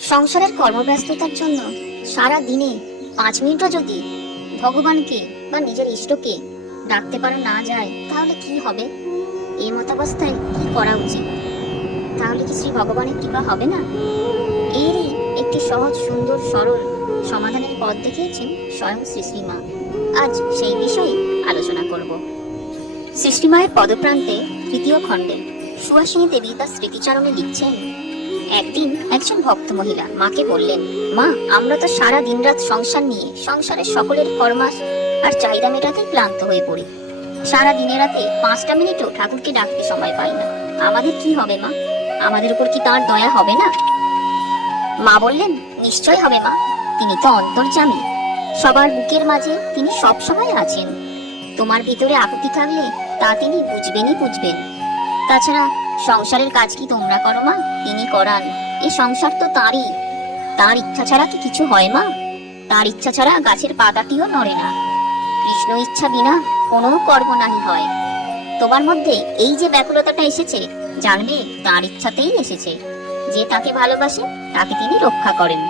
সংসারের কর্মব্যস্ততার জন্য সারা দিনে পাঁচ মিনিটও যদি ভগবানকে বা নিজের ইষ্টকে ডাকতে পারা না যায়, তাহলে কি হবে? এই মতাবস্থায় কি করা উচিত? তাহলে কি শ্রী ভগবানের কৃপা হবে না? এরই একটি সহজ, সুন্দর, সরল সমাধানের পথ দেখিয়েছেন স্বয়ং শ্রী শ্রীমা আজ সেই বিষয়ে আলোচনা করব। সৃষ্টিমায়ের পদপ্রান্তে তৃতীয় খণ্ডে সুহাসিনী দেবী তার স্মৃতিচারণে লিখছেন একদিন একজন ভক্ত মহিলা মাকে বললেন, মা, আমরা তো সারা দিনরাত সংসার নিয়ে, সংসারের সকলের ফরমাস আর চাহিদা মেটাতে ক্লান্ত হয়ে পড়ি। সারা দিনে রাতে পাঁচটা মিনিটও ঠাকুরকে ডাকতে সময় পাই না। আমাদের কি হবে, মা? আমাদের উপর কি তার দয়া হবে না? মা বললেন, নিশ্চয় হবে, মা। তিনি তো অন্তর্যামী। সবার বুকের মাঝে তিনি সব সময় আছেন। তোমার ভিতরে আপত্তি থাকলে তা তিনি বুঝবেনই বুঝবেন। তাছাড়া সংসারের কাজ কি তোমরা করো, মা? তিনি করান। এই সংসার তো তারই। তার ইচ্ছা ছাড়া কি কিছু হয়, মা? তার ইচ্ছা ছাড়া গাছের পাতাটিও নড়ে না। কৃষ্ণ ইচ্ছা বিনা কোনো কর্ম নাহি হয়। তোমার মধ্যে এই যে ব্যাকুলতাটা এসেছে, জানবে তার ইচ্ছাতেই এসেছে। যে তাকে ভালোবাসে, তাকে তিনি রক্ষা করেন।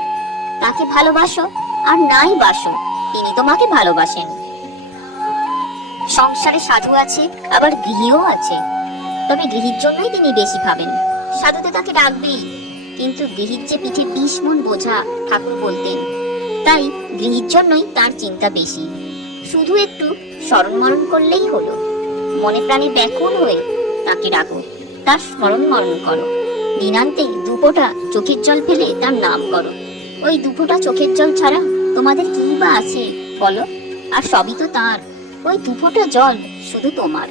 তাকে ভালোবাসো আর নাই বাসো, তিনি তোমাকে ভালোবাসেন। সংসারে সাধু আছে, আবার গৃহীও আছে। তবে গৃহীর জন্যই তিনি বেশি ভাবেন। সাধুতে তাকে ডাকবেই। কিন্তু গৃহীর যে পিঠে বিশ মন বোঝা ঠাকুর বলতেন, তাই গৃহীর জন্যই তার চিন্তা বেশি। শুধু একটু স্মরণ মরণ করলেই হলো। মনে প্রাণে ব্যাকুল হয়ে তাকে ডাকো, তার স্মরণ মরণ করো দিনান্তে দুপোটা চোখের জল ফেলে তার নাম করো। ওই দুপোটা চোখের জল ছাড়া তোমাদের কি বা আছে, বলো? আর সবই তো তার। ওই দুপোটা জল শুধু তোমার।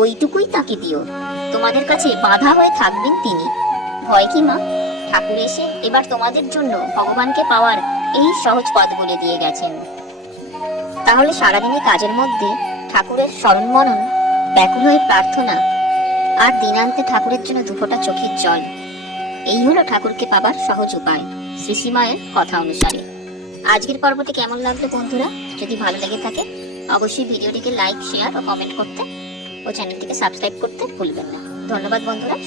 ওইটুকুই তাকে দিও। তোমাদের কাছে বাধা হয়ে থাকবেন তিনি। ভয় কি মা? ঠাকুর এসে এবার তোমাদের জন্য ভগবানকে পাওয়ার এই সহজ পথ বলে দিয়ে গেছেন। তাহলে সারাদিনের কাজের মধ্যে ঠাকুরের স্মরণ মনন ব্যাকুল হয়ে প্রার্থনা, আর দিনান্তে ঠাকুরের জন্য দুফোটা চোখের জল, এই হলো ঠাকুরকে পাবার সহজ উপায়, শ্রীশ্রীমায়ের কথা অনুসারে। আজকের পর্বটি কেমন লাগল বন্ধুরা? যদি ভালো লেগে থাকে, অবশ্যই ভিডিওটিকে লাইক শেয়ার ও কমেন্ট করতে ও চ্যানেলটিকে সাবস্ক্রাইব করতে ভুলবেন না। ধন্যবাদ বন্ধুরা।